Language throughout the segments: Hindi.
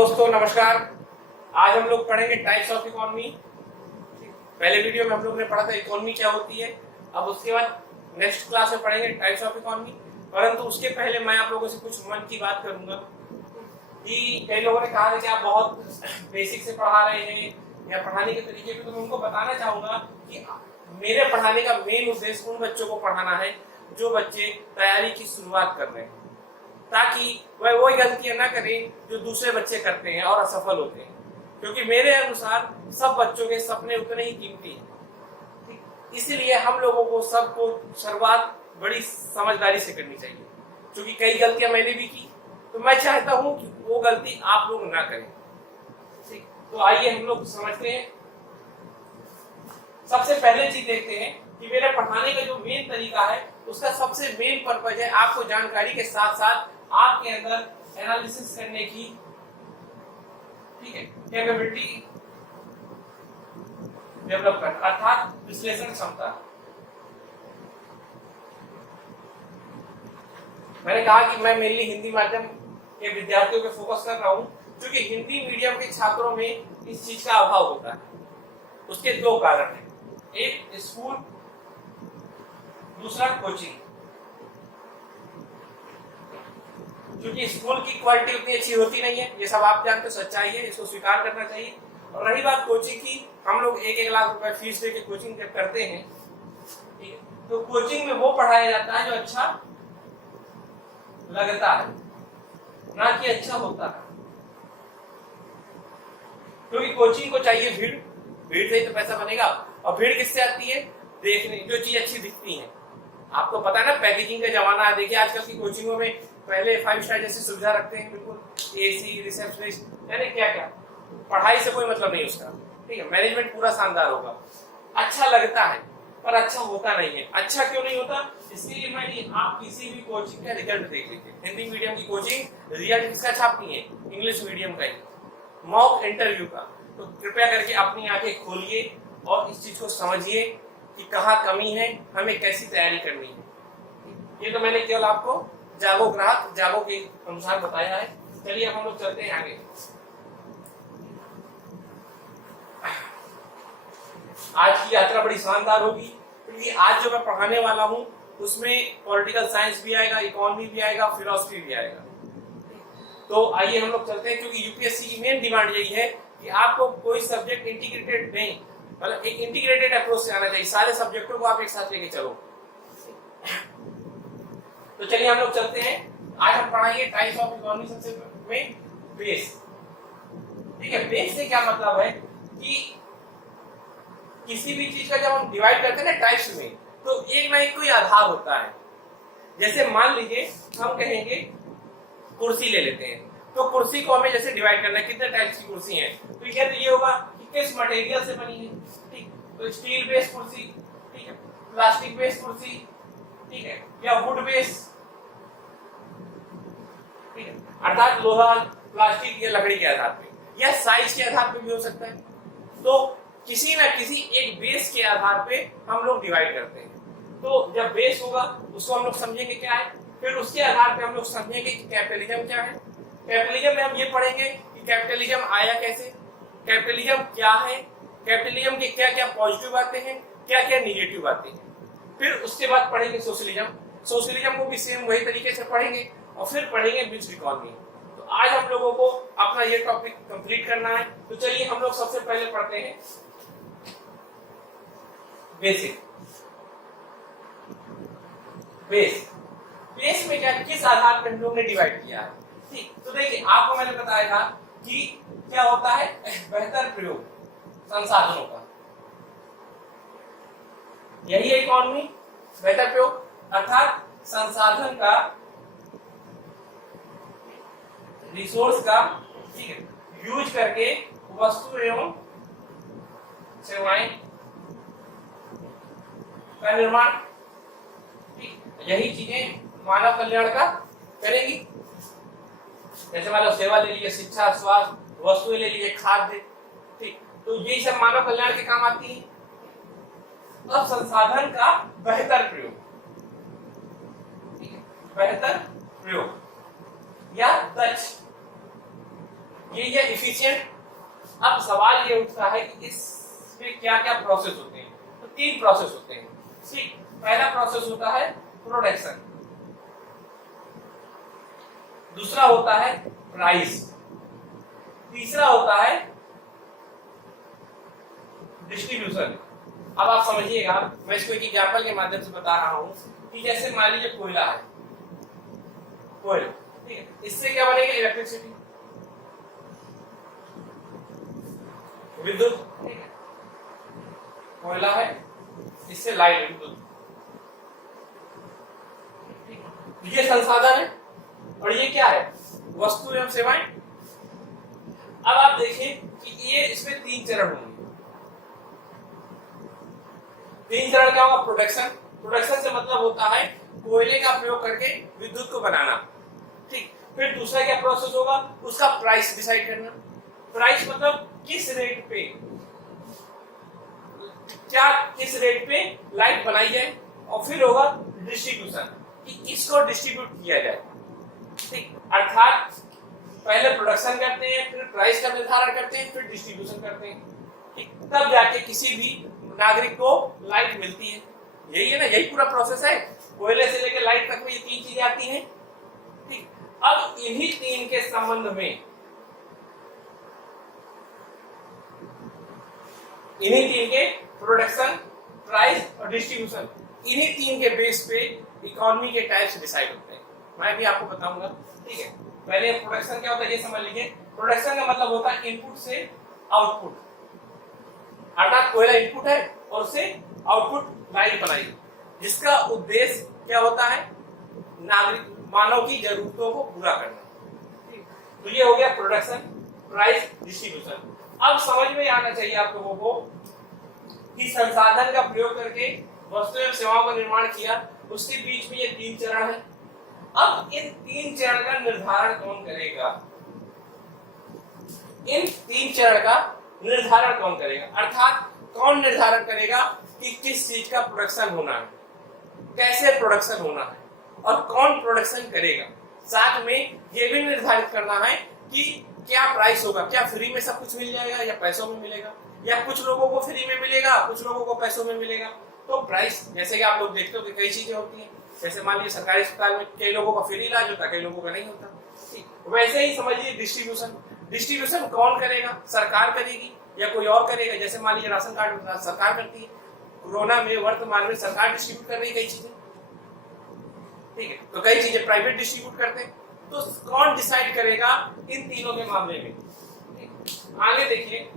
दोस्तों नमस्कार। आज हम लोग पढ़ेंगे टाइप्स ऑफ इकोनॉमी। पहले वीडियो में हम लोग ने पढ़ा था इकोनॉमी क्या होती है। अब उसके बाद नेक्स्ट क्लास में पढ़ेंगे टाइप्स ऑफ इकोनॉमी। परंतु उसके पहले मैं आप लोगों से कुछ मन की बात करूंगा कि कई लोगों ने कहा है कि आप बहुत बेसिक से पढ़ा रहे हैं या पढ़ाने के तरीके पे, तो मैं उनको बताना चाहूंगा कि मेरे पढ़ाने का मेन उद्देश्य उन बच्चों को पढ़ाना है जो बच्चे तैयारी की शुरुआत कर रहे हैं, ताकि वह वही गलतियां ना करें जो दूसरे बच्चे करते हैं और असफल होते हैं। क्योंकि मेरे अनुसार सब बच्चों के सपने उतने ही कीमती हैं, इसलिए हम लोगों को सबको शुरुआत बड़ी समझदारी से करनी चाहिए। क्योंकि कई गलतियां मैंने भी की, तो मैं चाहता हूं कि वो गलती आप लोग ना करें। ठीक, तो आइए हम लोग समझते हैं। सबसे पहले चीज देखते हैं कि मेरे पढ़ाने का जो मेन तरीका है उसका सबसे मेन पर्पज है आपको जानकारी के साथ साथ आपके अंदर एनालिसिस करने की, ठीक है, कैपेबिलिटी डेवलप करना, अर्थात विश्लेषण क्षमता। मैंने कहा कि मैं मेनली हिंदी माध्यम के विद्यार्थियों पे फोकस कर रहा हूं, क्योंकि हिंदी मीडियम के छात्रों में इस चीज का अभाव होता है। उसके दो कारण हैं, एक स्कूल, दूसरा कोचिंग। क्योंकि स्कूल की क्वालिटी उतनी अच्छी होती नहीं है, ये सब आप जानते हो, सच्चाई है, इसको स्वीकार करना चाहिए। और रही बात कोचिंग की, हम लोग 1-1 लाख रुपए फीस देके कोचिंग करते हैं, ठीक है। तो कोचिंग में वो पढ़ाया जाता है जो अच्छा लगता है, ना कि अच्छा होता है। क्योंकि कोचिंग को चाहिए भीड़, भीड़ से ही तो पैसा बनेगा। और भीड़ किससे आती है? देखने, जो चीज अच्छी दिखती है। आपको पता है ना, पैकेजिंग का जमाना है। देखिए आजकल की कोचिंगों में पहले 5 स्टार जैसी सुविधा रखते हैं, बिल्कुल एसी, रिसेप्शनिस्ट, यानी क्या क्या। पढ़ाई से कोई मतलब नहीं उसका, ठीक है। मैनेजमेंट पूरा शानदार होगा, अच्छा लगता है पर अच्छा होता नहीं है। अच्छा क्यों नहीं होता? इसलिए मैं, आप किसी भी कोचिंग का रिजल्ट देख लीजिए। हिंदी मीडियम की कोचिंग रिजल्ट किसका छापती है? इंग्लिश मीडियम का ही, मॉक इंटरव्यू का। तो कृपया करके अपनी आंखें खोलिए और इस चीज को समझिए कि कहाँ कमी है, हमें कैसी तैयारी करनी है। ये तो मैंने केवल आपको जागो ग्राहक जागो के अनुसार बताया है। चलिए अब हम लोग चलते हैं आगे। आज की यात्रा बड़ी शानदार होगी, क्योंकि आज जो मैं पढ़ाने वाला हूँ उसमें पॉलिटिकल साइंस भी आएगा, इकोनॉमी भी आएगा, फिलॉसफी भी आएगा। तो आइए हम लोग चलते हैं, क्योंकि यूपीएससी की मेन डिमांड यही है कि आपको कोई सब्जेक्ट इंटीग्रेटेड नहीं, मतलब एक इंटीग्रेटेड अप्रोच से आना चाहिए। सारे सब्जेक्टों को आप एक साथ लेके चलो। तो चलिए हम लोग चलते हैं। आज हम पढ़ाएंगे टाइप्स ऑफ इकोनॉमी। सबसे में बेस, ठीक है। बेस से क्या मतलब है कि किसी भी चीज का जब हम डिवाइड करते हैं ना टाइप्स में, तो एक ना एक कोई आधार होता है। जैसे मान लीजिए हम कहेंगे कुर्सी ले लेते हैं, तो कुर्सी को हमें जैसे डिवाइड करना है, कितने टाइप्स की कुर्सी है, तो ये होगा कि किस मटेरियल से बनी है, ठीक। तो स्टील बेस्ड कुर्सी, ठीक है, प्लास्टिक बेस्ड कुर्सी, ठीक है, या वुड बेस्ड, ठीक है, अर्थात लोहा, प्लास्टिक या लकड़ी के आधार पे, या साइज के आधार पे भी हो सकता है। तो किसी ना किसी एक बेस के आधार पे हम लोग डिवाइड करते हैं। तो जब बेस होगा उसको हम लोग समझेंगे क्या है, फिर उसके आधार पे हम लोग समझेंगे कि कैपिटलिज्म क्या है। कैपिटलिज्म में हम ये पढ़ेंगे कि कैपिटलिज्म आया कैसे, कैपिटलिज्म क्या है, कैपिटलिज्म के क्या क्या पॉजिटिव बातें हैं, क्या क्या निगेटिव बातें हैं। फिर उसके बाद पढ़ेंगे सोशलिज्म। सोशलिज्म को भी सेम वही तरीके से पढ़ेंगे, और फिर पढ़ेंगे मिक्स्ड इकोनॉमी। तो आज हम लोगों को अपना ये टॉपिक कंप्लीट करना है। तो चलिए हम लोग सबसे पहले पढ़ते हैं बेसिक। बेस में क्या, किस आधार पर हम लोग ने डिवाइड किया है, ठीक। तो देखिए आपको मैंने बताया था कि क्या होता है, बेहतर प्रयोग संसाधनों का, यही है इकोनॉमी। बेहतर प्रयोग अर्थात संसाधन का, रिसोर्स का, ठीक है, यूज करके वस्तु एवं सेवाएं का निर्माण, ठीक। यही चीजें मानव कल्याण का करेंगी। जैसे मान लो सेवा ले लीजिए, शिक्षा, स्वास्थ्य, वस्तुएं ले लीजिए, खाद्य, ठीक। तो ये सब मानव कल्याण के काम आती है। अब संसाधन का बेहतर प्रयोग, बेहतर प्रयोग या दक्ष ये इफिशिएंट। अब सवाल ये उठता है कि इसमें क्या क्या प्रोसेस होते हैं। तो 3 प्रोसेस होते हैं। ठीक, पहला प्रोसेस होता है प्रोडक्शन, दूसरा होता है प्राइस, तीसरा होता है डिस्ट्रीब्यूशन। अब आप समझिएगा, मैं इसको एक एग्जांपल के माध्यम से बता रहा हूं कि जैसे मान लीजिए कोयला है, कोयला, ठीक है, इससे क्या बनेगा? इलेक्ट्रिसिटी, विद्युत, ठीक है, कोयला है, इससे लाइट, विद्युत, ये संसाधन है। और ये क्या है? वस्तु एवं सेवाएं। अब आप देखिए कि ये इसमें 3 चरण होंगे। 3 चरण क्या होगा? प्रोडक्शन, प्रोडक्शन से मतलब होता है कोयले का प्रयोग करके विद्युत को बनाना, ठीक। फिर दूसरा क्या प्रोसेस होगा? उसका प्राइस डिसाइड करना। प्राइस मतलब किस रेट पे, क्या किस रेट पे लाइट बनाई जाए। और फिर होगा डिस्ट्रीब्यूशन, कि इसको डिस्ट्रीब्यूट किया जाए, ठीक। अर्थात पहले प्रोडक्शन करते हैं, फिर प्राइस का निर्धारण करते हैं, फिर डिस्ट्रीब्यूशन करते हैं, ठीक। तब जाके किसी भी नागरिक को लाइट मिलती है। यही है ना, यही पूरा प्रोसेस है। कोयले से लेकर लाइट तक में ये 3 चीजें आती हैं, ठीक। अब इन्हीं 3 के संबंध में, इन्हीं 3 के प्रोडक्शन, प्राइस और डिस्ट्रीब्यूशन, इन्हीं 3 के बेस पे इकोनॉमी के टाइप्स डिसाइड होते हैं। मैं भी आपको बताऊंगा, ठीक है। पहले प्रोडक्शन क्या होता है ये समझ लीजिए। प्रोडक्शन का मतलब होता है इनपुट से आउटपुट, अर्थात कोयला इनपुट है और उससे आउटपुट लाइट बनाई, जिसका उद्देश्य क्या होता है? नागरिक मानव की जरूरतों को पूरा करना, ठीक। तो ये हो गया प्रोडक्शन, प्राइस, डिस्ट्रीब्यूशन। अब समझ में आना चाहिए आप लोगों को कि संसाधन का प्रयोग करके वस्तु एवं सेवाओं का निर्माण किया, उसके बीच में ये 3 चरण है। अब इन 3 चरण का निर्धारण कौन करेगा? इन 3 चरण का निर्धारण कौन करेगा? अर्थात कौन निर्धारण करेगा कि किस चीज का प्रोडक्शन होना है, कैसे प्रोडक्शन होना है, और कौन प्रोडक्शन करेगा। साथ में यह भी निर्धारित करना है कि क्या प्राइस होगा, क्या फ्री में सब कुछ मिल जाएगा या पैसों में मिलेगा, या कुछ लोगों को फ्री में मिलेगा, कुछ लोगों को पैसों में मिलेगा। तो प्राइस, जैसे कि आप लोग देखते हो कि कई चीजें होती हैं, जैसे मान लीजिए सरकारी अस्पताल में कई लोगों का फ्री इलाज होता है, कई लोगों का नहीं होता, ठीक। वैसे ही समझिए डिस्ट्रीब्यूशन, डिस्ट्रीब्यूशन कौन करेगा? सरकार करेगी या कोई और करेगा? जैसे मान लीजिए राशन कार्ड सरकार करती है, कोरोना में वर्तमान में सरकार डिस्ट्रीब्यूट कर रही है कई चीजें, ठीक है। तो कई चीजें प्राइवेट डिस्ट्रीब्यूट करते हैं। तो कौन डिसाइड करेगा इन तीनों के मामले में? आगे देखिए,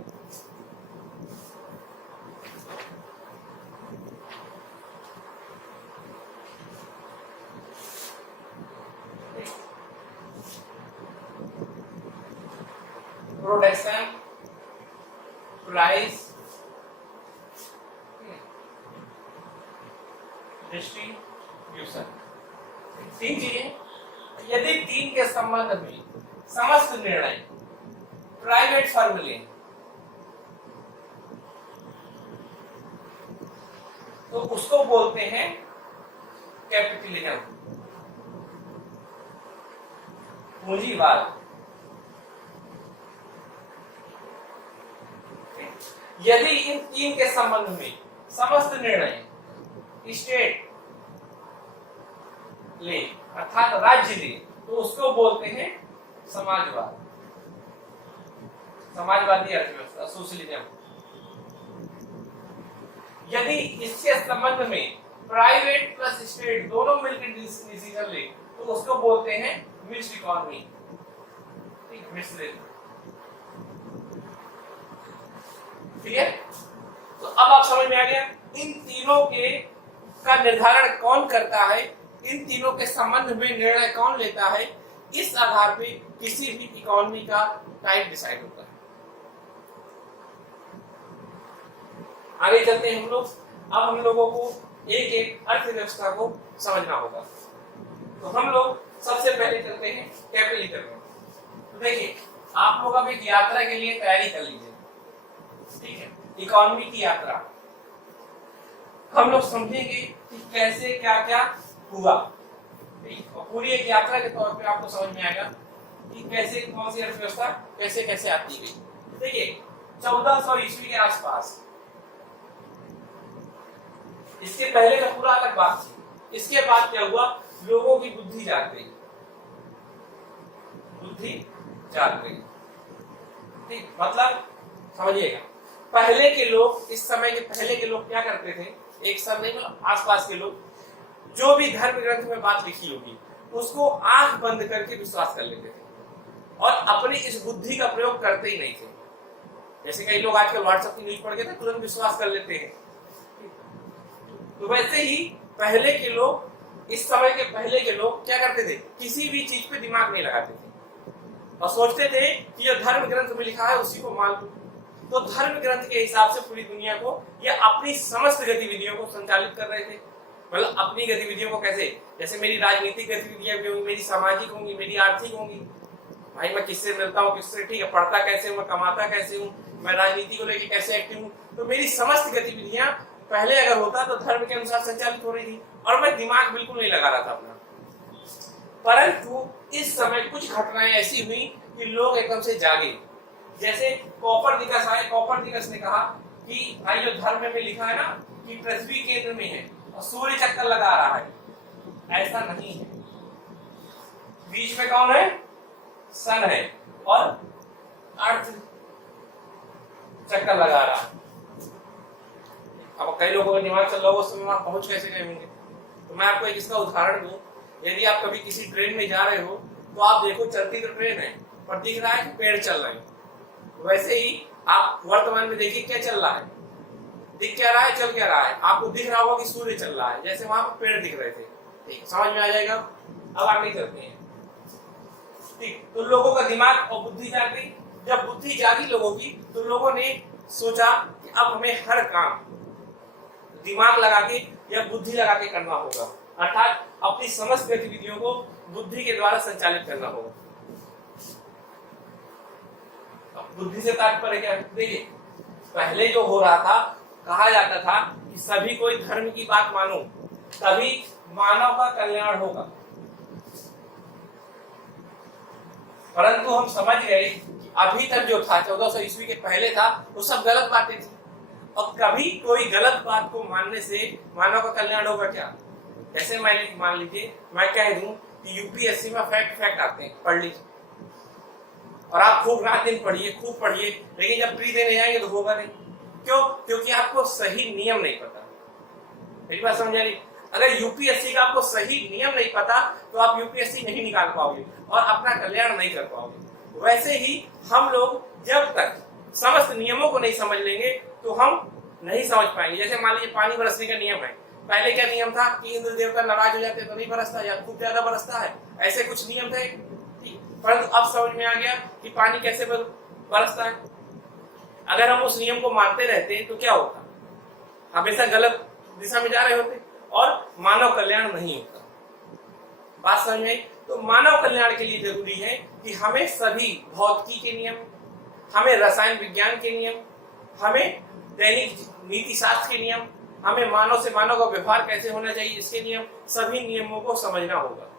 प्रोडक्शन, प्राइस, डिस्ट्रीब्यूशन, 3 चीजें। यदि 3 के संबंध में समस्त निर्णय प्राइवेट फर्म ले तो उसको बोलते हैं कैपिटलिज्म, पूंजीवाद। यदि इन 3 के संबंध में समस्त निर्णय स्टेट ले, अर्थात राज्य ले, तो उसको बोलते हैं समाजवाद, समाजवादी अर्थव्यवस्था, सोशलिज्म। यदि इसके संबंध में प्राइवेट प्लस स्टेट दोनों मिलकर डिसीजन ले तो उसको बोलते हैं मिक्स्ड इकोनॉमी, ठीक, मिश्रित। ठीक है, तो अब आप समझ में आ गया इन तीनों के का निर्धारण कौन करता है, इन तीनों के संबंध में निर्णय कौन लेता है, इस आधार पे किसी भी इकोनॉमी का टाइप डिसाइड होता है। आगे चलते हैं हम लोग। अब हम लोगों को एक एक अर्थव्यवस्था को समझना होगा। तो हम लोग सबसे पहले चलते हैं कैपिटलिज्म में। तो देखिए, आप लोग अब एक यात्रा के लिए तैयारी कर लीजिए, ठीक है, इकोनॉमी की यात्रा। हम लोग समझेंगे कि कैसे क्या क्या हुआ, और पूरी एक यात्रा के तौर पे आपको समझ में आएगा कि कैसे कौन सी अर्थव्यवस्था कैसे कैसे आती गई। देखिए 1400 ईस्वी के आसपास, इसके पहले का पूरा अलग बात थी। इसके बाद क्या हुआ, लोगों की बुद्धि जाग गई, बुद्धि जाग गई। ठीक, मतलब समझिएगा, पहले के लोग, इस समय के पहले के लोग क्या करते थे, एक समय में आसपास के लोग, जो भी धर्म ग्रंथ में बात लिखी होगी उसको आंख बंद करके विश्वास कर लेते थे और अपनी इस बुद्धि का प्रयोग करते ही नहीं थे। जैसे कई लोग आजकल व्हाट्सएप की न्यूज पढ़ के तुरंत विश्वास कर लेते हैं, तो वैसे ही पहले के लोग, इस समय के पहले के लोग क्या करते थे, किसी भी चीज पे दिमाग नहीं लगाते थे और सोचते थे कि जो धर्म ग्रंथ में लिखा है उसी को मान लो। तो धर्म ग्रंथ के हिसाब से पूरी दुनिया को या अपनी समस्त गतिविधियों को संचालित कर रहे थे। मतलब अपनी गतिविधियों को कैसे, जैसे मेरी राजनीतिक गतिविधियां भी होंगी, मेरी सामाजिक होंगी, मेरी आर्थिक होंगी, भाई मैं किससे मिलता हूँ, किससे, ठीक है, पढ़ता कैसे हूँ, मैं कमाता कैसे हूँ, मैं राजनीति को लेकर कैसे एक्टिव हूँ, तो मेरी समस्त गतिविधियां पहले अगर होता तो धर्म के अनुसार संचालित हो रही थी और मैं दिमाग बिल्कुल नहीं लगा रहा था अपना। परंतु इस समय कुछ घटनाएं ऐसी हुई कि लोग एकदम से जागे। जैसे कोपरनिकस आए, कोपरनिकस ने कहा कि भाई जो धर्म में लिखा है ना कि पृथ्वी केंद्र में है और सूर्य चक्कर लगा रहा है, ऐसा नहीं है। बीच में कौन है, सन है और अर्थ चक्कर लगा रहा है। अब कई लोगों का दिमाग चल रहा हो, उस समय वहां पहुंच कैसे गए होंगे। तो मैं आपको एक इसका उदाहरण दूं, यदि आप कभी किसी ट्रेन में जा रहे हो तो आप देखो चलती तो ट्रेन है पर दिख रहा है कि पेड़ चल रहे हैं, वैसे ही आप वर्तमान में देखिए क्या चल रहा है, दिख क्या रहा है, चल क्या रहा है, आपको दिख रहा होगा कि सूर्य चल रहा है, जैसे वहां पर पेड़ दिख रहे थे। ठीक, समझ में आ जाएगा। अब आगे चलते हैं। ठीक, तो लोगों का दिमाग और बुद्धि जाग गई। जब बुद्धि जागी लोगों की तो लोगों ने सोचा कि अब हमें हर काम दिमाग लगा के या बुद्धि लगा के करना होगा, अर्थात अपनी समस्त गतिविधियों को बुद्धि के द्वारा संचालित करना होगा। बुद्धि से तात्पर्य क्या है, देखिए पहले जो हो रहा था, कहा जाता था कि सभी कोई धर्म की बात मानो तभी मानव का कल्याण होगा, परंतु हम समझ गए कि अभी तक जो था 1400 ईस्वी के पहले था वो सब गलत बातें थी और कभी कोई गलत बात को मानने से मानव का कल्याण होगा क्या। जैसे मान लीजिए मैं कह दूं कि यूपीएससी में फैक्ट आते हैं, पढ़ लीजिए और आप खूब रात दिन पढ़िए, खूब पढ़िए, लेकिन जब प्री देने जाएंगे तो होगा नहीं। क्यों? क्योंकि आपको सही नियम नहीं पता। मेरी बात समझ आ रही? अगर यूपीएससी का आपको सही नियम नहीं पता तो आप यूपीएससी नहीं निकाल पाओगे और अपना कल्याण नहीं कर पाओगे। वैसे ही हम लोग जब तक समस्त नियमों को नहीं समझ लेंगे तो हम नहीं समझ पाएंगे। जैसे मान लीजिए पानी बरसने का नियम है, पहले क्या नियम था कि इंद्र देवता नाराज हो जाते तो नहीं बरसता या खूब ज्यादा बरसता है, ऐसे कुछ नियम थे। परंतु अब समझ में आ गया कि पानी कैसे बरसता है। अगर हम उस नियम को मानते रहते तो क्या होता, हमेशा गलत दिशा में जा रहे होते और मानव कल्याण नहीं होता। बात समझ में? तो मानव कल्याण के लिए जरूरी है कि हमें सभी भौतिकी के नियम, हमें रसायन विज्ञान के नियम, हमें दैनिक नीति शास्त्र के नियम, हमें मानव से मानव का व्यवहार कैसे होना चाहिए इसके नियम, सभी नियमों को समझना होगा।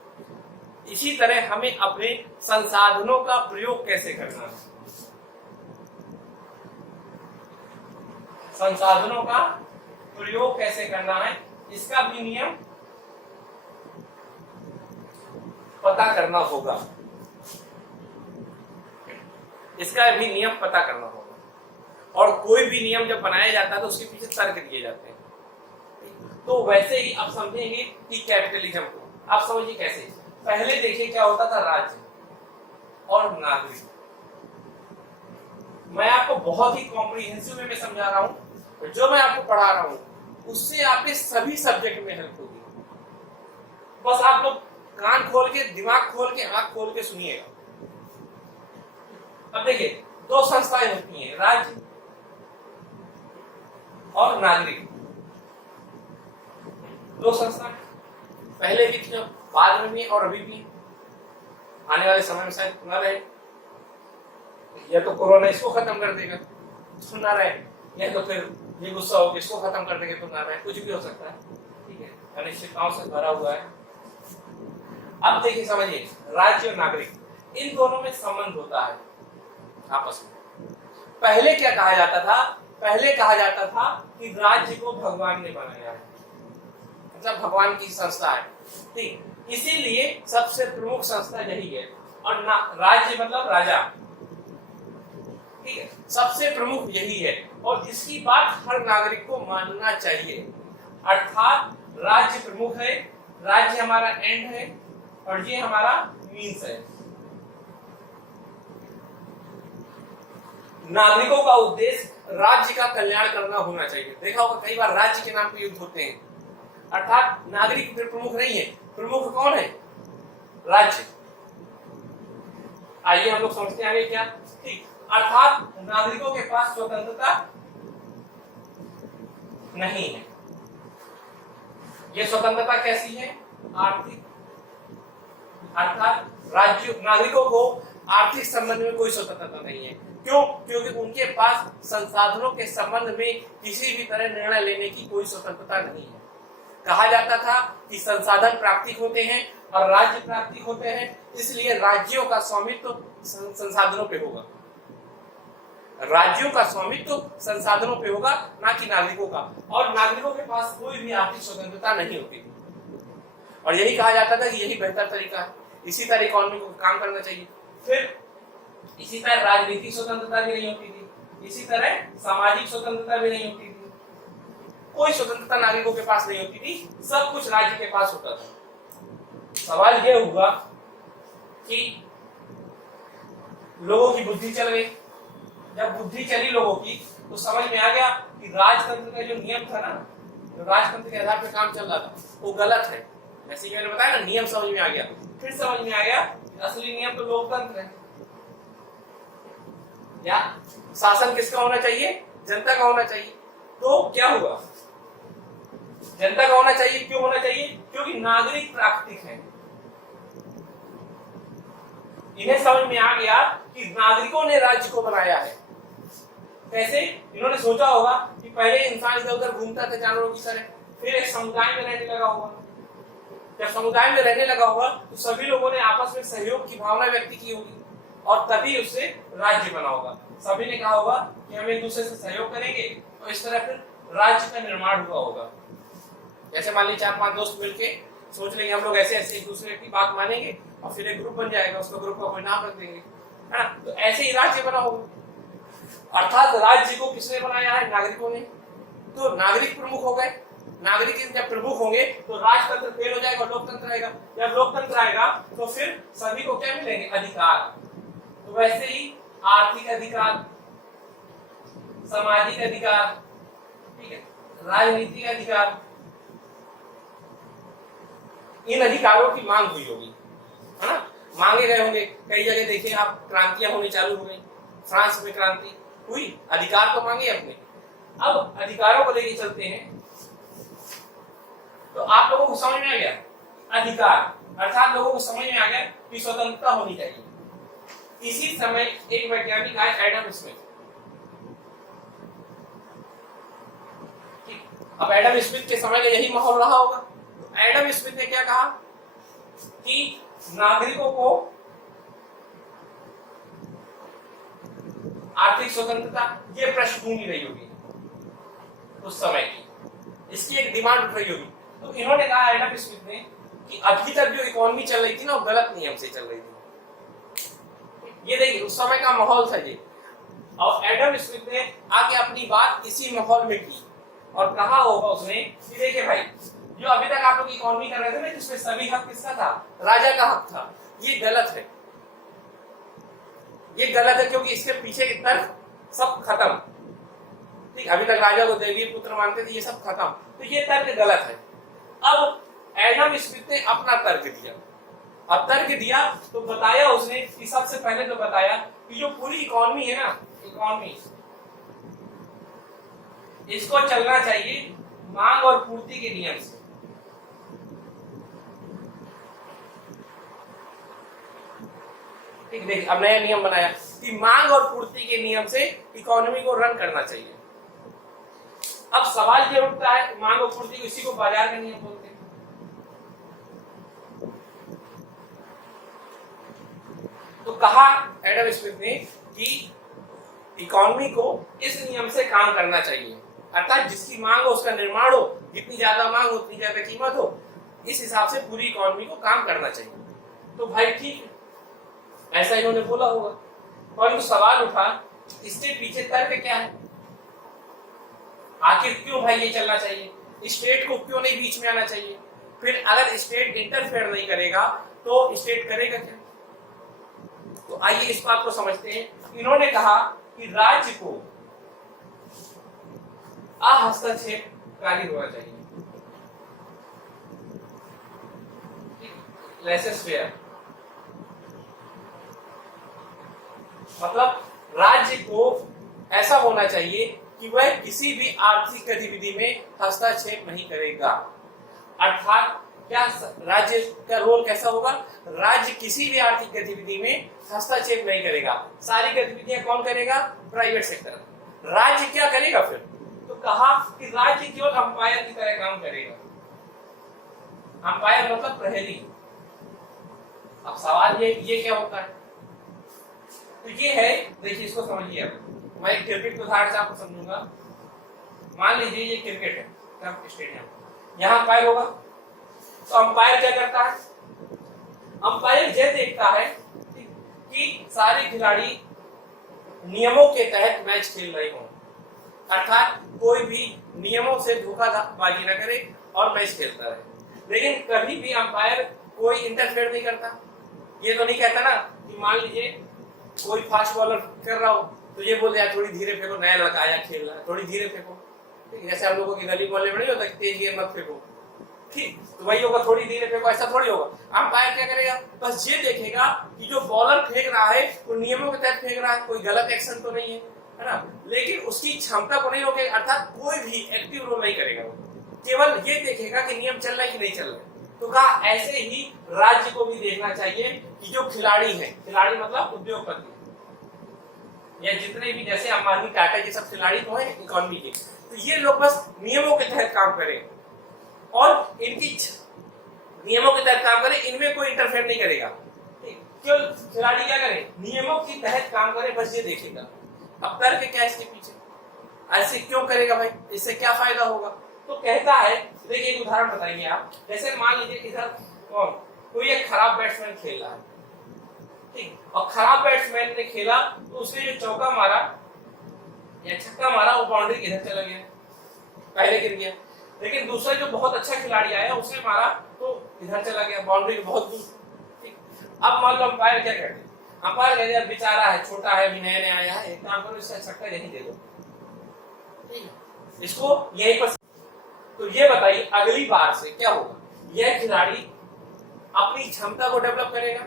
इसी तरह हमें अपने संसाधनों का प्रयोग कैसे करना है, संसाधनों का प्रयोग कैसे करना है, इसका भी नियम पता करना होगा, इसका भी नियम पता करना होगा। और कोई भी नियम जब बनाया जाता है तो उसके पीछे तर्क दिए जाते हैं। तो वैसे ही आप समझेंगे कि कैपिटलिज्म को आप समझिए कैसे। पहले देखिए क्या होता था, राज्य और नागरिक। मैं आपको बहुत ही कॉम्प्रिहेंसिव में समझा रहा हूं, जो मैं आपको पढ़ा रहा हूं उससे आपके सभी सब्जेक्ट में हेल्प होगी। बस आप लोग कान खोल के, दिमाग खोल के, आंख खोल के सुनिएगा। अब देखिए दो संस्थाएं होती हैं, राज्य और नागरिक। दो संस्थाएं पहले भी थी, बाद में भी और अभी भी, आने वाले समय में शायद न रहे। या तो कोरोना इसको खत्म कर देगा तो ना रहे, या तो फिर ये गुस्सा होकर इसको खत्म कर देंगे तो ना रहे, कुछ भी हो सकता है। ठीक है, अनिश्चितताओं से भरा हुआ है। अब देखिए समझिए, राज्य और नागरिक। इन दोनों में संबंध होता है आपस में। पहले क्या कहा जाता था? पहले कहा जाता था कि राज्य को भगवान ने बनाया है, मतलब भगवान की संस्था है, ठीक, इसीलिए सबसे प्रमुख संस्था यही है। और राज्य मतलब राजा, ठीक है, सबसे प्रमुख यही है और इसकी बात हर नागरिक को मानना चाहिए। अर्थात राज्य प्रमुख है, राज्य हमारा एंड है और ये हमारा मीन्स है। नागरिकों का उद्देश्य राज्य का कल्याण करना होना चाहिए। देखा होगा कई बार राज्य के नाम पर युद्ध होते हैं, अर्थात नागरिक प्रमुख नहीं है, प्रमुख कौन है? राज्य। आइए हम लोग समझते हैं क्या, ठीक, अर्थात नागरिकों के पास स्वतंत्रता नहीं है। ये स्वतंत्रता कैसी है? आर्थिक, अर्थात राज्य नागरिकों को आर्थिक संबंध में कोई स्वतंत्रता नहीं है। क्यों? क्योंकि उनके पास संसाधनों के संबंध में किसी भी तरह निर्णय लेने की कोई स्वतंत्रता नहीं है। कहा जाता था कि संसाधन प्राकृतिक होते हैं और राज्य प्राकृतिक होते हैं, इसलिए राज्यों का स्वामित्व संसाधनों पे होगा, राज्यों का स्वामित्व संसाधनों पे होगा, ना कि नागरिकों का। और नागरिकों के पास कोई भी आर्थिक स्वतंत्रता नहीं होती और यही कहा जाता था कि यही बेहतर तरीका है, इसी तरह इकोनॉमी को काम करना चाहिए। फिर इसी तरह राजनीतिक स्वतंत्रता भी नहीं होती थी, इसी तरह सामाजिक स्वतंत्रता भी नहीं होती थी, कोई स्वतंत्रता नागरिकों के पास नहीं होती थी, सब कुछ राज्य के पास होता था। सवाल यह हुआ कि लोगों की बुद्धि चल गई। जब बुद्धि चली लोगों की तो समझ में आ गया कि राजतंत्र का जो नियम था ना, जो राजतंत्र के आधार पर काम चल रहा था, वो गलत है। जैसे मैंने बताया ना, नियम समझ में आ गया। फिर समझ में आ गया कि असली नियम तो लोकतंत्र है। या शासन किसका होना चाहिए? जनता का होना चाहिए। तो क्या हुआ? जनता का होना चाहिए। क्यों होना चाहिए? क्योंकि नागरिक प्राकृतिक है। इन्हें समझ में आ गया कि नागरिकों ने राज्य को बनाया है। कैसे? इन्होंने सोचा होगा कि पहले इंसान इधर उधर घूमता था जानवरों की तरह, फिर एक समुदाय में रहने लगा होगा। जब समुदाय में रहने लगा होगा तो सभी लोगों ने आपस में सहयोग की भावना व्यक्त की होगी और तभी उससे राज्य बना होगा। सभी ने कहा होगा कि हम एक दूसरे से सहयोग करेंगे और इस तरह फिर राज्य का निर्माण हुआ होगा। जैसे मान लीजिए 4-5 दोस्त मिलके सोच लेंगे हम लोग ऐसे ऐसे एक दूसरे की बात मानेंगे और फिर एक ग्रुप बन जाएगा, उसका ग्रुप का कोई नाम रख देंगे, है ना? तो ऐसे ही राज्य बना होगा। अर्थात राज्य को किसने बनाया है? नागरिकों ने। तो नागरिक प्रमुख हो गए। नागरिक जब प्रमुख होंगे तो राजतंत्र फेल हो जाएगा, लोकतंत्र आएगा। जब लोकतंत्र आएगा तो फिर सभी को क्या मिलेंगे? अधिकार। तो वैसे ही आर्थिक अधिकार, सामाजिक अधिकार, ठीक है, राजनीतिक अधिकार, इन अधिकारों की मांग हुई होगी, है ना? मांगे गए होंगे। कई जगह देखिए आप, क्रांतियां होनी चालू हो गई। फ्रांस में क्रांति हुई, अधिकार तो मांगे अपने। अब अधिकारों को लेके चलते हैं तो आप लोगों को समझ में आ गया अधिकार, अर्थात लोगों को समझ में आ गया कि स्वतंत्रता होनी चाहिए। इसी समय एक वैज्ञानिक आए, एडम स्मिथ। अब एडम स्मिथ के समय में यही माहौल रहा होगा। एडम स्मिथ ने क्या कहा कि नागरिकों को आर्थिक स्वतंत्रता, ये पृष्ठभूमि रही होगी उस समय की, इसकी एक डिमांड उठ रही होगी। तो इन्होंने कहा एडम स्मिथ ने कि अभी तक जो इकोनॉमी चल रही थी ना, वो गलत नियम से चल रही थी। ये देखिए उस समय का माहौल था ये, और एडम स्मिथ ने आके अपनी बात इसी माहौल में की और कहा होगा उसने कि देखिए भाई, जो अभी तक आप लोग इकोनॉमी कर रहे थे ना, जिसमें सभी हक किसका था? राजा का हक था। ये गलत है, ये गलत है, क्योंकि इसके पीछे की तर्क सब खत्म। ठीक, अभी तक राजा को देवी पुत्र मानते थे, ये सब खत्म। तो ये तर्क गलत है। अब एडम स्मिथ ने अपना तर्क दिया। अब तर्क दिया तो बताया उसने कि सबसे पहले तो बताया कि जो पूरी इकोनॉमी है ना, इकोनॉमी, इसको चलना चाहिए मांग और पूर्ति के नियम से। ठीक, देखिए अब नया नियम बनाया कि मांग और पूर्ति के नियम से इकोनॉमी को रन करना चाहिए। अब सवाल ये उठता है, मांग और पूर्ति, इसी को बाजार का नियम बोलते हैं। तो कहा एडम स्मिथ ने कि इकोनॉमी को इस नियम से काम करना चाहिए, अर्थात जिसकी मांग हो उसका निर्माण हो, जितनी ज्यादा मांग हो उतनी ज्यादा कीमत हो, इस हिसाब से पूरी इकोनॉमी को काम करना चाहिए। तो भाई ठीक है, ऐसा इन्होंने बोला होगा, परंतु सवाल उठा इसके पीछे तर्क क्या है? आखिर क्यों भाई ये चलना चाहिए? स्टेट को क्यों नहीं बीच में आना चाहिए? फिर अगर स्टेट इंटरफेयर नहीं करेगा तो स्टेट करेगा क्या? तो आइए इस बात को समझते हैं। इन्होंने कहा कि राज्य को अहस्तक्षेपकारी होना चाहिए, लेसेस-फेयर, मतलब राज्य को ऐसा होना चाहिए कि वह किसी भी आर्थिक गतिविधि में हस्तक्षेप नहीं करेगा। अर्थात क्या राज्य का रोल कैसा होगा? राज्य किसी भी आर्थिक गतिविधि में हस्तक्षेप नहीं करेगा। सारी गतिविधियां कौन करेगा? Private sector. राज्य क्या करेगा फिर? तो कहा कि राज्य केवल अंपायर की तरह काम करेगा। अंपायर मतलब प्रहरी। अब सवाल ये क्या होता है? तो ये है, देखिए इसको समझिए। अब मैं एक क्रिकेट के उदाहरण से आपको समझूंगा। मान लीजिए ये क्रिकेट है, टर्फ स्टेडियम, यहाँ अंपायर होगा। तो अंपायर क्या करता है? अंपायर यह देखता है कि सारे खिलाड़ी नियमों के तहत मैच खेल रहे हों, अर्थात कोई भी नियमों से धोखाबाजी न करे और मैच खेलता रहे। लेकिन कभी भी अंपायर कोई इंटरफेयर नहीं करता। ये तो नहीं कहता ना कि मान लीजिए कोई फास्ट बॉलर कर रहा हो तो ये बोल दिया थोड़ी धीरे फेंको, नया लड़का आया खेल रहा है, थोड़ी धीरे फेंको। जैसे हम लोगों की गली मोहल्ले में नहीं होता तेज गेंद मत फेंको, ठीक, तो वही होगा, थोड़ी धीरे फेंको, ऐसा थोड़ी होगा। अंपायर क्या करेगा? बस ये देखेगा कि जो बॉलर फेंक रहा है वो नियमों के तहत फेंक रहा है, कोई गलत एक्शन तो नहीं है ना, लेकिन उसकी क्षमता को नहीं रोकेगा, अर्थात कोई भी एक्टिव रोल नहीं करेगा। केवल ये देखेगा कि नियम चल रहा है कि नहीं चल रहा है। तो कहा ऐसे ही राज्य को भी देखना चाहिए कि जो खिलाड़ी हैं, खिलाड़ी मतलब उद्योगपति या जितने भी जैसे अंबानी, टाटा, ये सब खिलाड़ी तो हैं इकोनॉमी के, तो ये लोग बस नियमों के तहत काम करें और इनकी नियमों के तहत काम करें, इनमें कोई इंटरफेयर नहीं करेगा। केवल खिलाड़ी क्या करें? नियमों के तहत काम करे, बस ये देखेगा। अब तर्क क्या इसके पीछे? ऐसे क्यों करेगा भाई? इससे क्या फायदा होगा? तो कहता है, देखिए एक उदाहरण बताएंगे आप। जैसे मान लीजिए इधर कोई एक खराब बैट्समैन खेल रहा है, ठीक, और खराब बैट्समैन ने खेला तो उसने जो चौका मारा या छक्का मारा वो बाउंड्री इधर चला गया, पहले गिर गया। लेकिन दूसरा जो बहुत अच्छा खिलाड़ी आया उसने मारा तो इधर चला गया, बाउंड्री बहुत दूर, ठीक। अब मान लो अंपायर क्या कहते हैं? अंपायर कहते हैं बेचारा है, छोटा है, अभी नया नया आया है, एक काम करो इसका छक्का यहीं दे दो, ठीक, इसको यहीं पर। तो ये बताइए अगली बार से क्या होगा? यह खिलाड़ी अपनी क्षमता को डेवलप करेगा?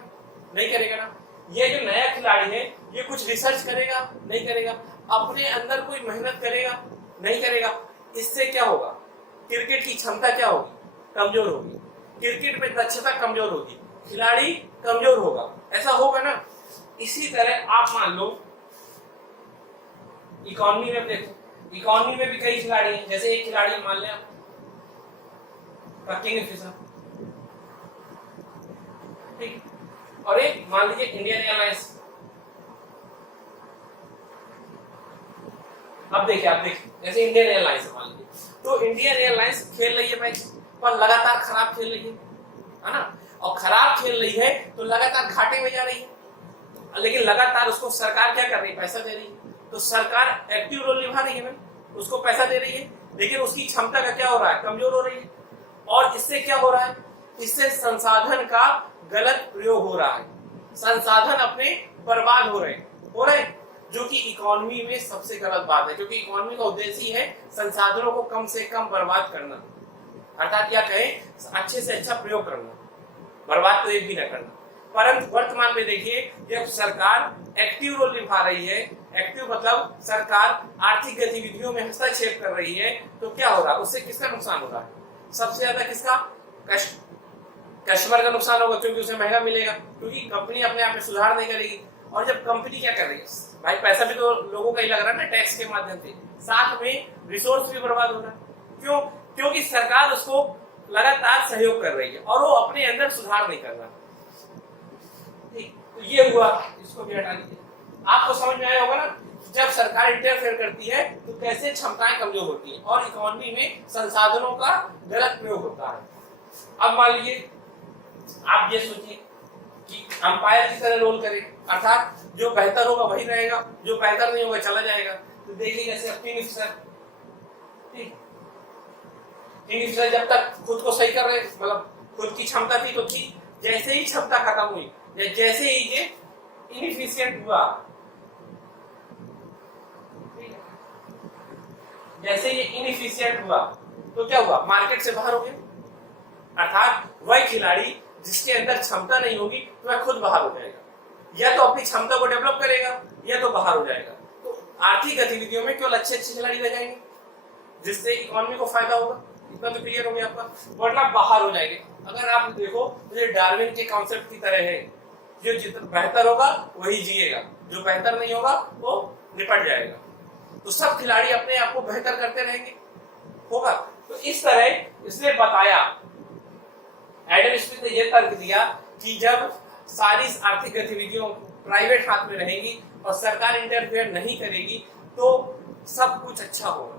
नहीं करेगा ना। ये जो नया खिलाड़ी है ये कुछ रिसर्च करेगा? नहीं करेगा। अपने अंदर कोई मेहनत करेगा? नहीं करेगा। इससे क्या होगा? क्रिकेट की क्षमता क्या होगी? कमजोर होगी। क्रिकेट में दक्षता कमजोर होगी, खिलाड़ी कमजोर होगा, ऐसा होगा ना। इसी तरह आप मान लो इकोनॉमी में देखो, इकोनॉमी में भी कई खिलाड़ी हैं। जैसे एक खिलाड़ी मान लें किंगफिशर, ठीक, और एक मान लीजिए इंडियन एयरलाइंस। अब देखिए जैसे इंडियन एयरलाइंस मान लीजिए, तो इंडियन एयरलाइंस खेल रही है मैच पर लगातार खराब खेल रही है ना, और खराब खेल रही है तो लगातार घाटे में जा रही है। लेकिन लगातार उसको सरकार क्या कर रही है? पैसा दे रही है। तो सरकार एक्टिव रोल निभा रही है, उसको पैसा दे रही है, लेकिन उसकी क्षमता का क्या हो रहा है? कमजोर हो रही है। और इससे क्या हो रहा है? इससे संसाधन का गलत प्रयोग हो रहा है, संसाधन अपने बर्बाद हो रहे हैं, जो कि इकोनॉमी में सबसे गलत बात है, क्योंकि इकोनॉमी का उद्देश्य ही है संसाधनों को कम से कम बर्बाद करना, अर्थात या कहें अच्छे से अच्छा प्रयोग करना, बर्बाद तो एक भी न करना। परंतु वर्तमान में देखिए जब सरकार एक्टिव रोल निभा रही है, एक्टिव मतलब सरकार आर्थिक गतिविधियों में हस्तक्षेप कर रही है, तो क्या हो रहा है? उससे किसका नुकसान हो रहा है? सबसे ज्यादा किसका? कस्टमर का नुकसान होगा, क्योंकि उसे महंगा मिलेगा, क्योंकि कंपनी अपने आप में सुधार नहीं करेगी। और जब कंपनी क्या कर रही है भाई, पैसा भी तो लोगों का ही लग रहा है ना टैक्स के माध्यम से, साथ में रिसोर्स भी बर्बाद हो रहा है। क्यों? क्योंकि सरकार उसको लगातार सहयोग कर रही है और वो अपने अंदर सुधार नहीं कर रहा। ठीक, तो ये हुआ, इसको भी हटा दीजिए। आपको समझ में आया होगा ना, जब सरकार इंटरफेयर करती है तो कैसे क्षमताएं कमजोर होती हैं और इकोनॉमी में संसाधनों का गलत प्रयोग होता है। अब मान लीजिए आप ये सोचिए कि अंपायर की तरह रोल करें, अर्थात जो बेहतर होगा वही रहेगा, जो बेहतर नहीं होगा चला जाएगा। तो देखिए जैसे अब किंग फिशर, ठीक, किंग फिशर जब तक खुद को सही कर रहे, मतलब खुद की क्षमता थी तो थी, जैसे ही क्षमता खत्म हुई, जैसे ही ये इनएफिशिएंट हुआ, जैसे ये इनएफिशिएंट हुआ तो क्या हुआ, मार्केट से बाहर हो गए। अर्थात वह खिलाड़ी जिसके अंदर क्षमता नहीं होगी तो वह खुद बाहर हो जाएगा, या तो अपनी क्षमता को डेवलप करेगा या तो बाहर हो जाएगा। तो आर्थिक गतिविधियों में केवल अच्छे अच्छे खिलाड़ी रह जाएंगे जिससे इकोनॉमी को फायदा होगा। इतना तो क्लियर हो गया आपका, वरना बाहर हो जाएंगे। अगर आप देखो तो ये डार्विन के कॉन्सेप्ट की तरह है, जो जितना बेहतर होगा वही जिएगा, जो बेहतर नहीं होगा वो निपट जाएगा। तो सब खिलाड़ी अपने आप को बेहतर करते रहेंगे, होगा। तो इस तरह इसने बताया, एडम स्मिथ ने यह तर्क दिया कि जब सारी आर्थिक गतिविधियों प्राइवेट हाथ में रहेगी और सरकार इंटरफेयर नहीं करेगी तो सब कुछ अच्छा होगा।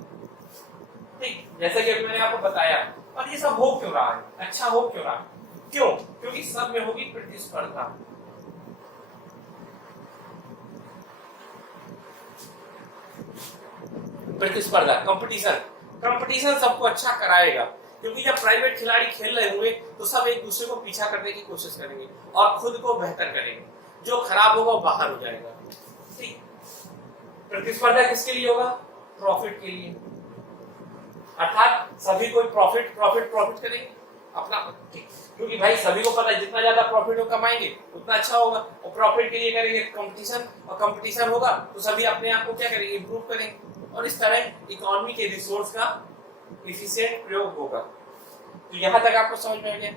ठीक, जैसे कि मैंने आपको बताया। और ये सब हो क्यों रहा है, अच्छा हो क्यों रहा है, क्यों? क्योंकि सब में होगी प्रतिस्पर्धा। प्रतिस्पर्धा, कंपटीशन, कंपटीशन सबको अच्छा कराएगा, क्योंकि जब प्राइवेट खिलाड़ी खेल रहे होंगे तो सब एक दूसरे को पीछा करने की कोशिश करेंगे और खुद को बेहतर करेंगे। जो खराब होगा वो बाहर हो जाएगा। ठीक, प्रतिस्पर्धा किसके लिए होगा? प्रॉफिट के लिए। अर्थात सभी कोई प्रॉफिट प्रॉफिट प्रॉफिट करेंगे अपना, क्योंकि भाई सभी को पता है जितना ज्यादा प्रॉफिट हो कमाएंगे उतना अच्छा होगा, और प्रॉफिट के लिए करेंगे कंपटीशन, और कंपटीशन होगा तो सभी अपने आप को क्या करेंगे, इंप्रूव करेंगे, और इस तरह इकोनॉमी के रिसोर्स का एफिशिएंट प्रयोग होगा। तो यहां तक आपको समझ में आ गया।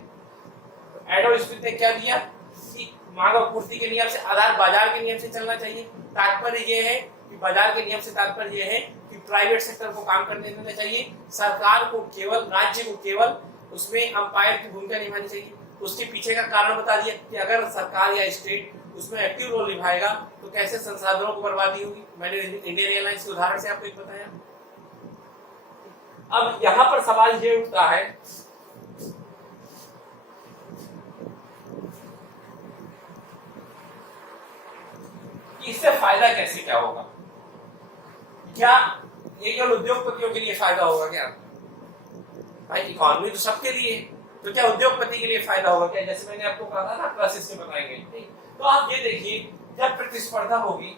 एडम स्मिथ ने क्या दिया कि मांग और पूर्ति के नियम से आधार बाजार के नियम से चलना चाहिए। तात्पर्य यह है कि बाजार के नियम से तात्पर्य यह है कि प्राइवेट सेक्टर को काम करने देना चाहिए, सरकार को केवल, राज्य को केवल उसमें अंपायर की भूमिका निभानी चाहिए। उसके पीछे का कारण बता दिया कि अगर सरकार या स्टेट उसमें एक्टिव रोल निभाएगा तो कैसे संसाधनों को बर्बादी होगी। मैंने इंडियन एयरलाइंस के उदाहरण से आपको एक बताया। अब यहां पर सवाल ये उठता है कि इससे फायदा कैसे क्या होगा, क्या ये केवल उद्योगपतियों के लिए फायदा होगा क्या? भाई इकोनॉमी तो सबके लिए, तो क्या उद्योगपति के लिए फायदा होगा क्या? जैसे मैंने आपको कहा था ना, क्लासेस में बताएंगे। तो आप ये देखिए, जब प्रतिस्पर्धा होगी,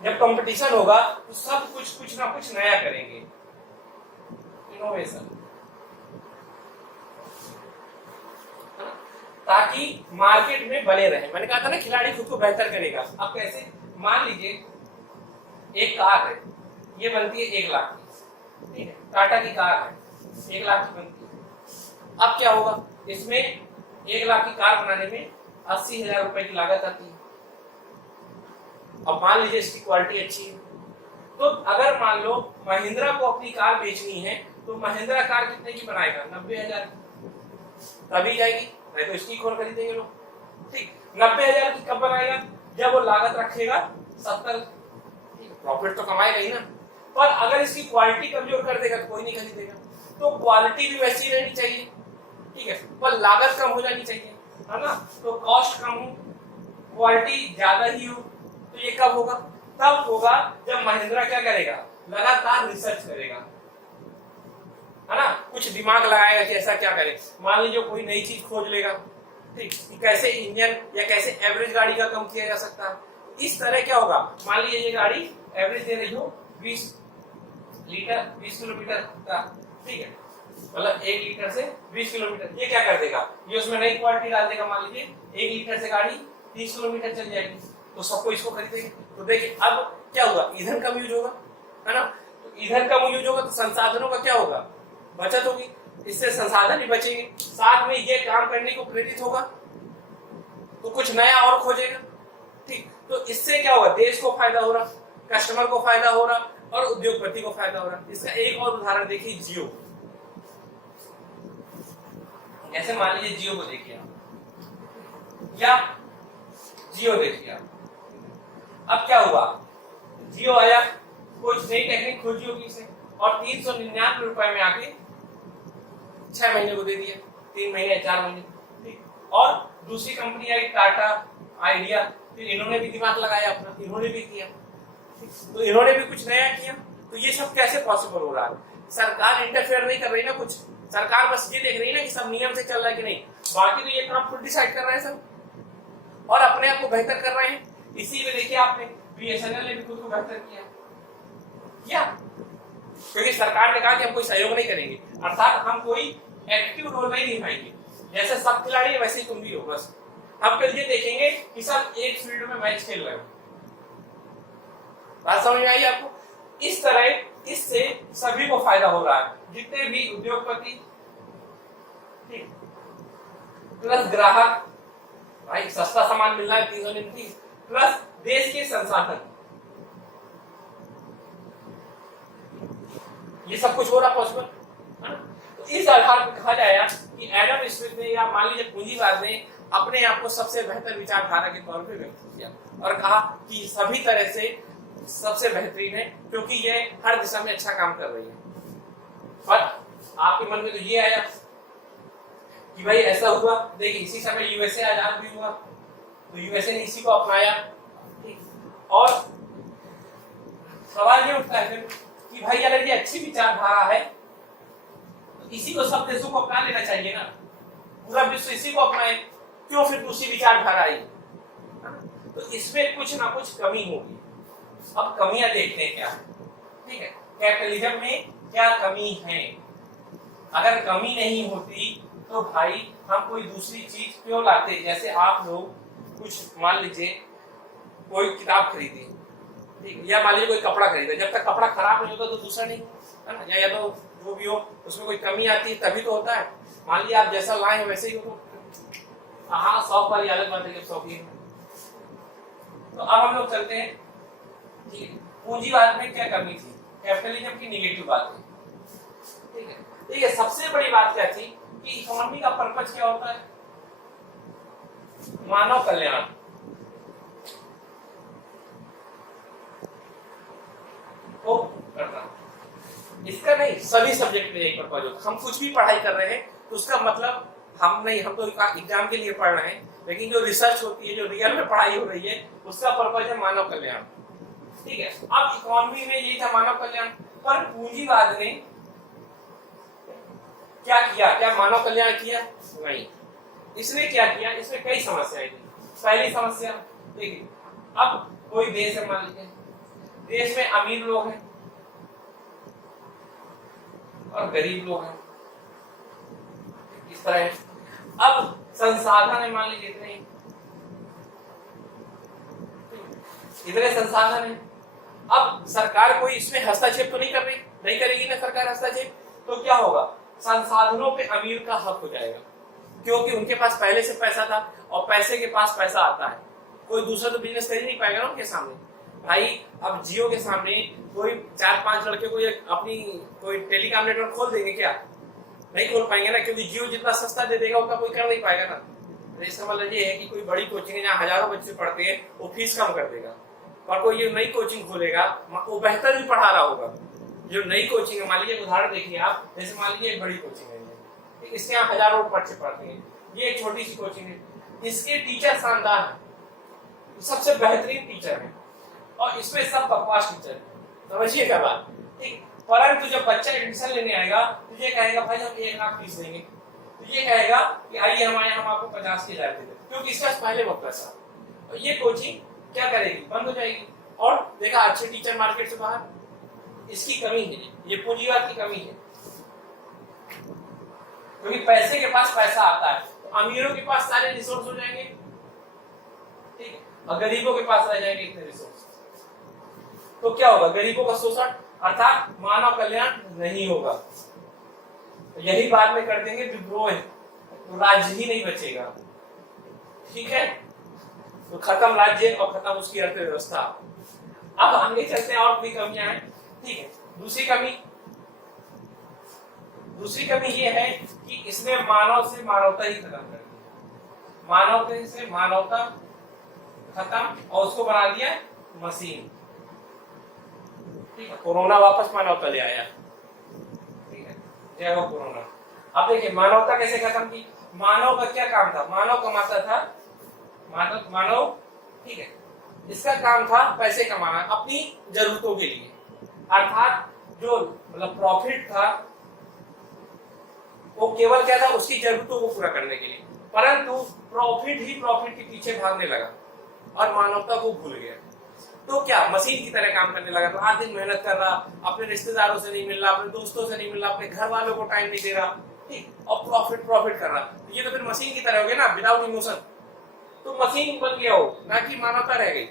जब कंपटीशन होगा तो सब कुछ ना कुछ नया करेंगे, इनोवेशन, ताकि मार्केट में बने रहे। मैंने कहा था ना खिलाड़ी खुद को बेहतर करेगा। अब कैसे? मान लीजिए एक कार है, ये बनती है 1 लाख की, ठीक है, टाटा की कार है 1 लाख की बनती है। अब क्या होगा, इसमें 1 लाख की कार बनाने में 80,000 रुपए की लागत आती है। अब मान लीजिए इसकी क्वालिटी अच्छी है, तो अगर मान लो महिंद्रा को अपनी कार बेचनी है तो महिंद्रा कार कितने की बनाएगा? 90,000 की, तभी जाएगी, नहीं तो स्टिक और खरीदेंगे लोग। ठीक, 90,000 की कब बनाएगा? जब वो लागत रखेगा 70, प्रॉफिट तो कमाएगा ही ना। पर अगर इसकी क्वालिटी कमजोर कर देगा तो कोई नहीं खरीदेगा। तो क्वालिटी भी वैसी रहनी चाहिए, ठीक है, पर लागत कम हो जानी चाहिए, है ना। तो कॉस्ट कम हो, क्वालिटी ज्यादा ही हो, तो ये कब होगा? तब होगा जब महिंद्रा क्या करेगा, लगातार रिसर्च करेगा, है ना, कुछ दिमाग लगाएगा कि ऐसा क्या करे। मान लीजिए कोई नई चीज खोज लेगा, ठीक, कैसे इंजन या कैसे एवरेज गाड़ी का कम किया जा सकता है। इस तरह क्या होगा, मान लीजिए ये गाड़ी एवरेज दे रही हो 20 लीटर 20 किलोमीटर का, ठीक है, मतलब 1 लीटर से 20 किलोमीटर। ये क्या कर देगा, ये उसमें नई क्वालिटी डाल देगा। मान लीजिए 1 लीटर से गाड़ी 30 किलोमीटर चल जाएगी, तो सबको इसको खरीदेंगे। तो देखिए अब क्या होगा, ईंधन कम यूज होगा, है ना। तो ईंधन कम यूज होगा तो संसाधनों का क्या होगा, बचत होगी, इससे संसाधन ही बचेंगे। साथ में ये काम करने को प्रेरित होगा तो कुछ नया और खोजेगा, ठीक। तो इससे क्या होगा, देश को फायदा हो रहा, कस्टमर को फायदा हो रहा और उद्योगपति को फायदा हो रहा। इसका एक और उदाहरण देखिए, जियो। जैसे मान लीजिए जियो को देखिए आप, या जियो देखिए आप, अब क्या हुआ, जियो आया, कुछ नई टेक्निक खोजी होगी इसे, और 399 रुपए में आके 6 महीने को दे दिया, 3 महीने 4 महीने, ठीक। और दूसरी कंपनी आई टाटा, आइडिया, फिर इन्होंने भी दिमाग लगाया अपना, इन्होंने भी किया, तो इन्होंने भी कुछ नया किया। तो ये सब कैसे पॉसिबल हो रहा है? सरकार इंटरफेयर नहीं कर रही ना कुछ, सरकार बस ये देख रही है ना कि सब नियम से चल रहा है कि नहीं, बाकी तो ये काम खुद डिसाइड कर रहे हैं सब, और अपने आप को बेहतर कर रहे हैं। इसी में देखिए आपने बीएसएनएल ने भी खुद को बेहतर किया, क्योंकि सरकार ने कहा कि हम कोई सहयोग नहीं करेंगे, अर्थात हम कोई एक्टिव रोल नहीं निभाएंगे, जैसे सब खिलाड़ी वैसे ही तुम भी हो, बस हम कल ये देखेंगे कि सब एक फील्ड में मैच खेल रहे हो। बात समझ में आई आपको? इस तरह इससे सभी को फायदा हो रहा है, जितने भी उद्योगपति, ठीक, प्लस ग्राहक, भाई सस्ता सामान मिल रहा है 329, प्लस देश के संसाधन, ये सब कुछ हो रहा पॉसिबल। तो इस आधार पर कहा जाएगा कि एडम स्मिथ ने या मान लीजिए पूंजीवाद ने अपने आप को सबसे बेहतर विचारधारा के तौर पे व्यक्त किया और कहा कि सभी तरह से सबसे बेहतरीन है, क्योंकि ये हर दिशा में अच्छा काम कर रही है। पर आपके मन में तो ये आया कि भाई ऐसा हुआ, देखिए इसी समय यूएसए आजाद भी हुआ, तो यूएसए ने इसी को अपनाया, और सवाल ये उठता है फिर कि भाई अगर ये अच्छी विचारधारा है तो इसी को सब देशों को अपना लेना चाहिए ना, पूरा विश्व इसी को अपनाए, क्यों फिर दूसरी विचारधारा आई? तो इसमें कुछ ना कुछ कमी होगी। अब कमियां देखते हैं क्या, ठीक है, कैपिटलिज्म में क्या कमी है। अगर कमी नहीं होती तो भाई हम कोई दूसरी चीज क्यों लाते? जैसे आप लोग कुछ मान लीजिए कोई किताब खरीदी, ठीक, या मान लीजिए कोई कपड़ा खरीदा, जब तक कपड़ा खराब नहीं होता तो दूसरा नहीं है ना, या तो जो भी हो उसमें कोई कमी आती है तभी तो होता है। मान लीजिए आप जैसा लाए हैं वैसे ही हो, हाँ 100 वाली अलग बात है कि 100 की। तो अब हम लोग चलते हैं, ठीक है, पूंजीवाद में क्या कमी थी, कैपिटलिज्म की नेगेटिव बात है, ठीक है। ठीक है, सबसे बड़ी बात क्या थी कि इकोनॉमी का पर्पस क्या होता है? मानव कल्याण। तो करना इसका नहीं, सभी सब्जेक्ट में यही पर्पस होता है। हम कुछ भी पढ़ाई कर रहे हैं तो उसका मतलब हम नहीं, हम तो एग्जाम के लिए पढ़ रहे हैं, लेकिन जो रिसर्च होती है, जो रियल में पढ़ाई हो रही है, उसका पर्पस है मानव कल्याण, ठीक है। अब इकोनॉमी में ये था मानव कल्याण, पर पूंजीवाद ने क्या किया? क्या मानव कल्याण किया? नहीं। इसने क्या किया? इसमें कई समस्याएं थी। पहली समस्या देखिए, अब कोई देश है, मान लीजिए देश में अमीर लोग हैं और गरीब लोग हैं, इस तरह है। अब संसाधन है, मान लीजिए इतने संसाधन है। अब सरकार कोई इसमें हस्तक्षेप तो नहीं कर रही, नहीं करेगी ना सरकार हस्तक्षेप, तो क्या होगा? संसाधनों पे अमीर का हक हो जाएगा, क्योंकि उनके पास पहले से पैसा था, और पैसे के पास पैसा आता है, कोई दूसरा तो बिजनेस कर ही नहीं पाएगा ना उनके सामने। भाई अब जियो के सामने कोई 4-5 लड़के को अपनी कोई टेलीकॉम नेटवर्क खोल देंगे क्या? नहीं खोल पाएंगे ना, क्योंकि जियो जितना सस्ता दे देगा उतना कोई कर नहीं पाएगा ना। तो इसका मतलब ये है कि कोई बड़ी कोचिंग है जहाँ हजारों बच्चे पढ़ते हैं, वो फीस कम कर देगा, और कोई ये नई कोचिंग खोलेगा वो बेहतर भी पढ़ा रहा होगा। जो नई कोचिंग है, मान लीजिए उदाहरण देखिए आप, जैसे मान लीजिए एक बड़ी कोचिंग है, इसके यहाँ हजारों बच्चे पढ़ते हैं, ये एक छोटी सी कोचिंग है, इसके टीचर शानदार है, सबसे बेहतरीन टीचर है, और इसमें सब बकवास टीचर है, समझिए क्या बात, ठीक। परंतु जब बच्चा एडमिशन लेने आएगा तो ये कहेगा भाई हम 1 लाख फीस देंगे, तो ये कहेगा कि आइए हमारे यहाँ हम आपको 50,000 दे दें, क्योंकि इसका पहले वक्त पैसा। और ये कोचिंग क्या करेगी? बंद हो जाएगी। और देखा अच्छे टीचर मार्केट से बाहर, इसकी कमी है, ये पूंजीवाद की कमी है, क्योंकि पैसे के पास पैसा आता है तो अमीरों के पास सारे रिसोर्स हो जाएंगे, ठीक है, और गरीबों के पास रह जाएंगे इतने रिसोर्स। तो क्या होगा? गरीबों का शोषण, अर्थात मानव कल्याण नहीं होगा। तो यही बाद में कर देंगे विद्रोह, तो राज्य ही नहीं बचेगा, ठीक है, तो खत्म राज्य और खत्म उसकी अर्थव्यवस्था। अब आगे चलते हैं, और भी कमियां हैं, ठीक है। दूसरी दूसरी कमी ये है कि इसने मानव से मानवता ही खत्म कर दी, मानवता से मानवता खत्म और उसको बना दिया मशीन। ठीक है, कोरोना वापस मानवता ले आया। ठीक है, जय हो कोरोना। अब देखिए मानवता कैसे खत्म की। मानव का क्या काम था, मानव कमाता था, मानव ठीक है, इसका काम था पैसे कमाना अपनी जरूरतों के लिए, अर्थात जो मतलब प्रॉफिट था वो केवल क्या था, उसकी जरूरतों को पूरा करने के लिए। परंतु प्रॉफिट ही प्रॉफिट के पीछे भागने लगा और मानवता को भूल गया। तो क्या मशीन की तरह काम करने लगा, रात दिन मेहनत कर रहा, अपने रिश्तेदारों से नहीं मिल रहा, अपने दोस्तों से नहीं मिल रहा, अपने घर वालों को टाइम नहीं दे रहा, ठीक, और प्रॉफिट प्रॉफिट कर रहा। ये तो फिर मशीन की तरह हो गया ना, विदाउट इमोशन। तो मशीन बन गया हो, ना कि मानवता रह गई।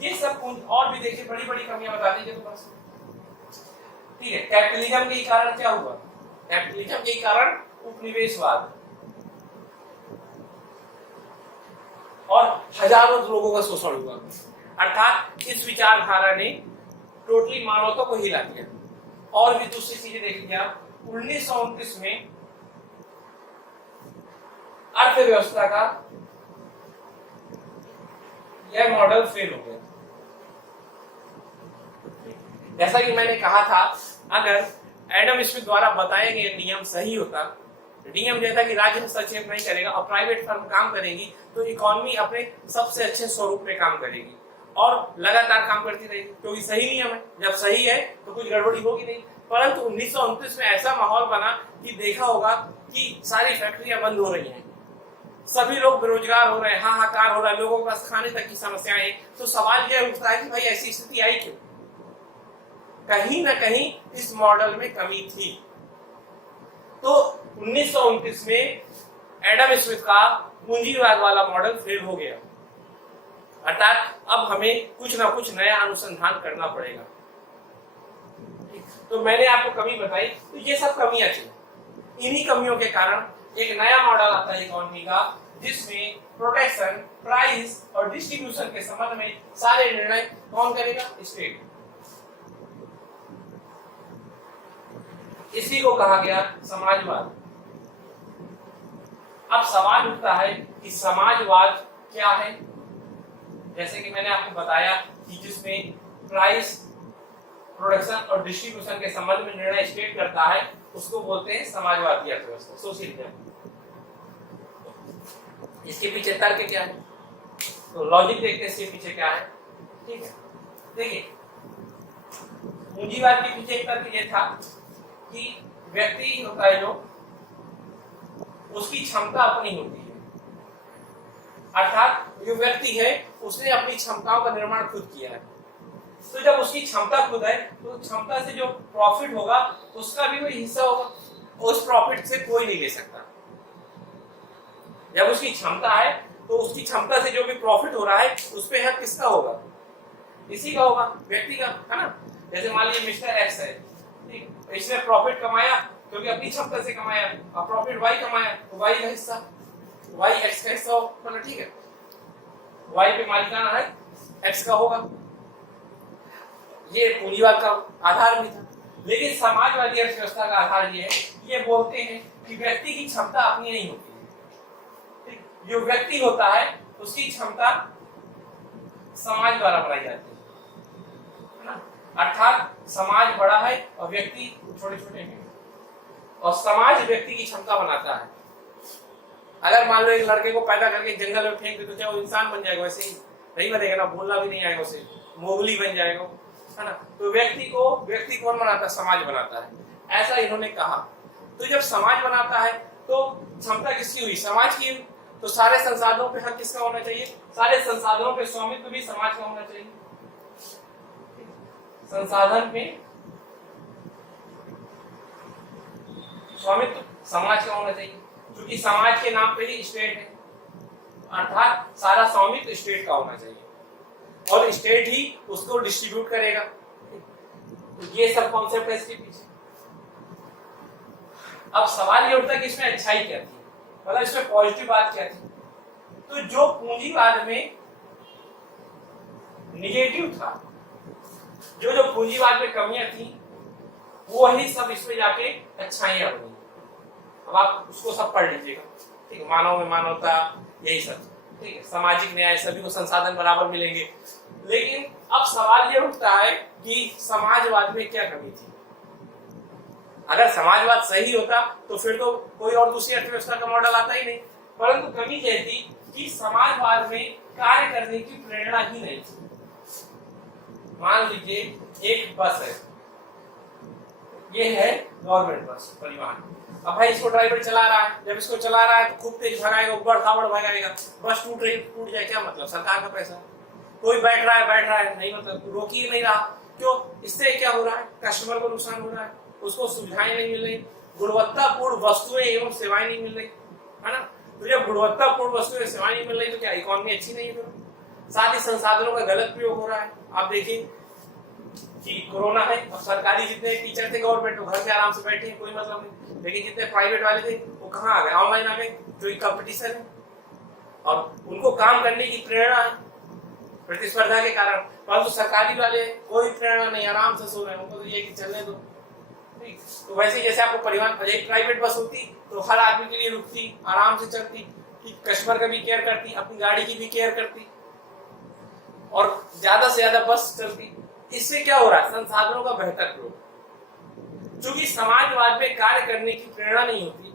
ये सब और भी देखिए बड़ी बड़ी कमियां बताती है तो बस। ठीक है, कैपिटलिज्म के कारण क्या हुआ, कैपिटलिज्म के कारण उपनिवेशवाद और हजारों लोगों का शोषण हुआ, अर्थात इस विचारधारा ने टोटली मानवता को हिला दिया। और भी दूसरी चीजें देख लिया, 1929 में अर्थव्यवस्था का यह मॉडल फेल हो गया। जैसा कि मैंने कहा था, अगर एडम स्मिथ द्वारा बताए गए नियम सही होता, नियम जैसा कि राज्य हस्तक्षेप नहीं करेगा और प्राइवेट फर्म काम करेगी, तो इकोनॉमी अपने सबसे अच्छे स्वरूप में काम करेगी और लगातार काम करती रहेगी, क्योंकि सही नियम है। जब सही है तो कुछ गड़बड़ी होगी नहीं। परंतु 1929 में ऐसा माहौल बना कि देखा होगा कि सारी फैक्ट्रियां बंद हो रही हैं, सभी लोग बेरोजगार हो रहे हैं, हाहाकार हो रहा है, लोगों के पास खाने तक की समस्याएं। तो सवाल यह उठता है कि भाई ऐसी स्थिति आई क्यों? कहीं ना कहीं इस मॉडल में कमी थी। तो 1929 में एडम स्मिथ का पूंजीवाद वाला मॉडल फेल हो गया, अर्थात अब हमें कुछ ना कुछ नया अनुसंधान करना पड़ेगा। तो मैंने आपको कमी बताई, तो ये सब कमियां थी। इन्हीं कमियों के कारण एक नया मॉडल आता है इकोनॉमी का, जिसमें प्रोटेक्शन, प्राइस और डिस्ट्रीब्यूशन के संबंध में सारे निर्णय कौन करेगा? स्टेट। इसी को कहा गया समाजवाद। अब सवाल उठता है कि समाजवाद क्या है? जैसे कि मैंने आपको बताया कि जिसमें प्राइस, प्रोडक्शन और डिस्ट्रीब्यूशन के संबंध में निर्णय स्टेट करता है, उसको बोलते हैं समाजवादी अर्थव्यवस्था, सोशलिज्म। इसके पीछे तर्क क्या है, तो लॉजिक देखते हैं इसके पीछे क्या है। ठीक है, देखिए पूंजीवाद के पीछे एक तर्क ये था कि व्यक्ति होता है जो, उसकी क्षमता अपनी होती है, अर्थात जो व्यक्ति है उसने अपनी क्षमताओं का निर्माण खुद किया है। तो जब उसकी क्षमता खुद है तो क्षमता से जो प्रॉफिट होगा उसका भी कोई हिस्सा होगा, उस प्रॉफिट से कोई नहीं ले सकता। जब उसकी क्षमता है तो उसकी क्षमता से जो भी प्रॉफिट हो रहा है उस पे हक किसका होगा? इसी का होगा, व्यक्ति का, है ना। जैसे मान लीजिए मिस्टर एक्स है, ठीक, इसने प्रॉफिट कमाया क्योंकि अपनी क्षमता से कमाया, और प्रॉफिट वाई कमाया तो वाई का हिस्सा, वाई एक्स का हिस्सा होगा, ठीक है, वाई पे मालिकाना है, एक्स का होगा। ये पूंजीवाद का आधार भी था। लेकिन समाजवादी अर्थव्यवस्था का आधार ये है, ये बोलते हैं कि व्यक्ति की क्षमता अपनी नहीं होती है, जो व्यक्ति होता है उसकी क्षमता समाज द्वारा बनाई जाती है ना। अर्थात समाज बड़ा है और व्यक्ति छोटे छोटे हैं, और समाज व्यक्ति की क्षमता बनाता है। अगर मान लो एक लड़के को पैदा करके जंगल में फेंक दे तो क्या वो इंसान बन जाएगा? वैसे ही नहीं बनेगा ना, बोलना भी नहीं आएगा उसे, मोगली बन जाएगा, है ना। तो व्यक्ति कौन बनाता है? समाज बनाता है, ऐसा इन्होंने कहा। तो जब समाज बनाता है तो क्षमता किसकी हुई? समाज की। तो सारे संसाधनों पे हक किसका होना चाहिए? सारे संसाधनों पे स्वामित्व भी समाज का होना चाहिए। संसाधन पे स्वामित्व समाज का होना चाहिए, क्योंकि समाज के नाम पे ही स्टेट है, अर्थात सारा स्वामित्व स्टेट का होना चाहिए और स्टेट ही उसको डिस्ट्रीब्यूट करेगा। तो ये सब कॉन्सेप्ट है इसके पीछे। अब सवाल ये उठता है कि इसमें अच्छाई क्या थी, मतलब इसमें पॉजिटिव बात क्या थी? तो जो पूंजीवाद में निगेटिव था, जो पूंजीवाद में कमियां थी, वो ही सब इसमें जाके अच्छाइयां बनी। अब आप उसको सब पढ़ लीजिएगा, ठीक है। मानव में मानवता, यही सब, ठीक है। सामाजिक न्याय, सभी को संसाधन बराबर मिलेंगे। लेकिन अब सवाल ये उठता है कि समाजवाद में क्या कमी थी। अगर समाजवाद सही होता तो फिर तो कोई और दूसरी अर्थव्यवस्था का मॉडल आता ही नहीं, परंतु कमी यह थी कि समाजवाद में कार्य करने की प्रेरणा ही नहीं थी। मान लीजिए एक बस है, ये है गवर्नमेंट बस, परिवहन। अब भाई इसको ड्राइवर चला रहा है, जब इसको चला रहा है तो खूब तेज भगाएगा, उबड़ खाबड़ भगाएगा, बस टूट जाए, क्या मतलब, सरकार का पैसा। कोई बैठ रहा है नहीं, मतलब रोक ही नहीं रहा। क्यों? इससे क्या हो रहा है, कस्टमर को नुकसान हो रहा है, उसको सुविधाएं नहीं मिल रही, गुणवत्तापूर्ण वस्तुएं एवं सेवाएं नहीं मिल रही, है ना। तो जब गुणवत्तापूर्ण वस्तुएं सेवाएं नहीं मिल रही तो क्या इकोनॉमी अच्छी नहीं है? साथ ही संसाधनों का गलत प्रयोग हो रहा है। आप देखिए कि कोरोना है, अब सरकारी जितने टीचर थे गवर्नमेंट, वो घर में आराम से बैठे हैं, कोई मतलब नहीं। लेकिन जितने प्राइवेट वाले थे वो कहाँ आ गए, ऑनलाइन आ गए, जो कंपटीशन है और उनको काम करने की प्रेरणा है प्रतिस्पर्धा के कारण। परंतु सरकारी वाले कोई प्रेरणा नहीं, आराम से सो रहे हैं, उनको तो ये कि चलने दो। तो वैसे जैसे आपको परिवहन, एक प्राइवेट बस होती तो हर आदमी के लिए रुकती, आराम से चलती, कस्टमर का भी केयर करती, अपनी गाड़ी की भी केयर करती और ज्यादा से ज्यादा बस चलती। इससे क्या हो रहा है, संसाधनों का बेहतर प्रयोग। चूंकि समाजवाद में कार्य करने की प्रेरणा नहीं होती,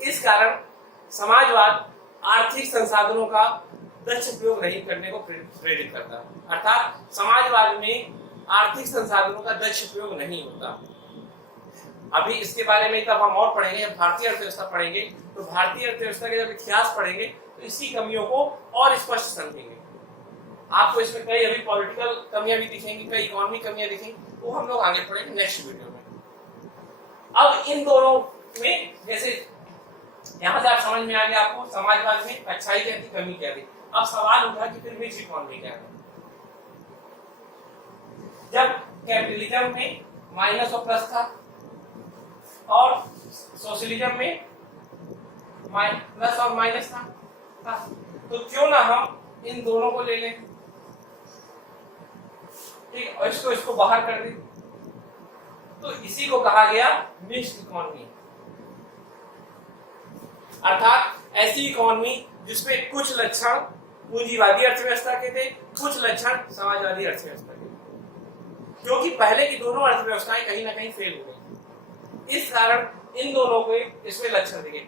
इस कारण समाजवाद आर्थिक संसाधनों का दक्ष उपयोग नहीं करने को प्रेरित करता है। अर्थात समाजवाद में आर्थिक संसाधनों का दक्ष उपयोग नहीं होता। अभी इसके बारे में तब हम और पढ़ेंगे, भारतीय अर्थव्यवस्था पढ़ेंगे, तो भारतीय अर्थव्यवस्था के जब इतिहास पढ़ेंगे तो इसी कमियों को और स्पष्ट समझेंगे। आपको इसमें कई अभी पॉलिटिकल कमियां भी दिखेंगी, कई इकोनॉमिक कमियां दिखेंगी, वो हम लोग आगे पढ़ेंगे नेक्स्ट वीडियो में। अब इन दोनों में जैसे यहाँ से आप समझ में आ गया आपको समाजवाद में अच्छाई क्या थी, कमी क्या थी। अब सवाल उठा कि फिर मिक्स इकोनॉमी क्या है। जब कैपिटलिज्म में माइनस और प्लस था और सोशलिज्म में प्लस और माइनस था, तो क्यों ना हम इन दोनों को ले लें, ठीक, और इसको बाहर कर दें। तो इसी को कहा गया मिक्स्ड इकोनॉमी, अर्थात ऐसी इकोनॉमी जिसमें कुछ लक्षण पूंजीवादी अर्थव्यवस्था के थे, कुछ लक्षण समाजवादी अर्थव्यवस्था के थे, क्योंकि पहले की दोनों अर्थव्यवस्थाएं कहीं ना कहीं फेल हो गई। इस कारण इन दोनों को इसमें लक्षण दिखे।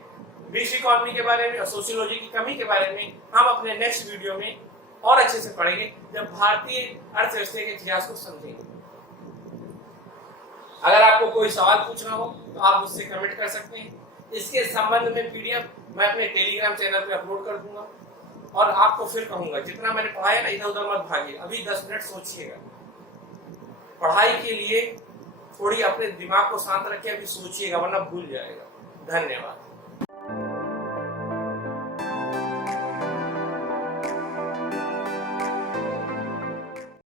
मिक्स्ड इकोनॉमी के बारे में और सोशियोलॉजी की कमी के बारे में हम अपने नेक्स्ट वीडियो में और अच्छे से पढ़ेंगे, जब भारतीय अर्थव्यवस्था के इतिहास को समझेंगे। अगर आपको कोई सवाल पूछना हो तो आप मुझसे कमेंट कर सकते हैं। इसके संबंध में पीडीएफ मैं अपने टेलीग्राम चैनल पे अपलोड कर दूंगा और आपको फिर कहूंगा जितना मैंने पढ़ाया ना, इधर उधर मत भागिए, अभी 10 मिनट सोचिएगा। पढ़ाई के लिए थोड़ी अपने दिमाग को शांत रखिए, अभी सोचिएगा, वरना भूल जाएगा। धन्यवाद।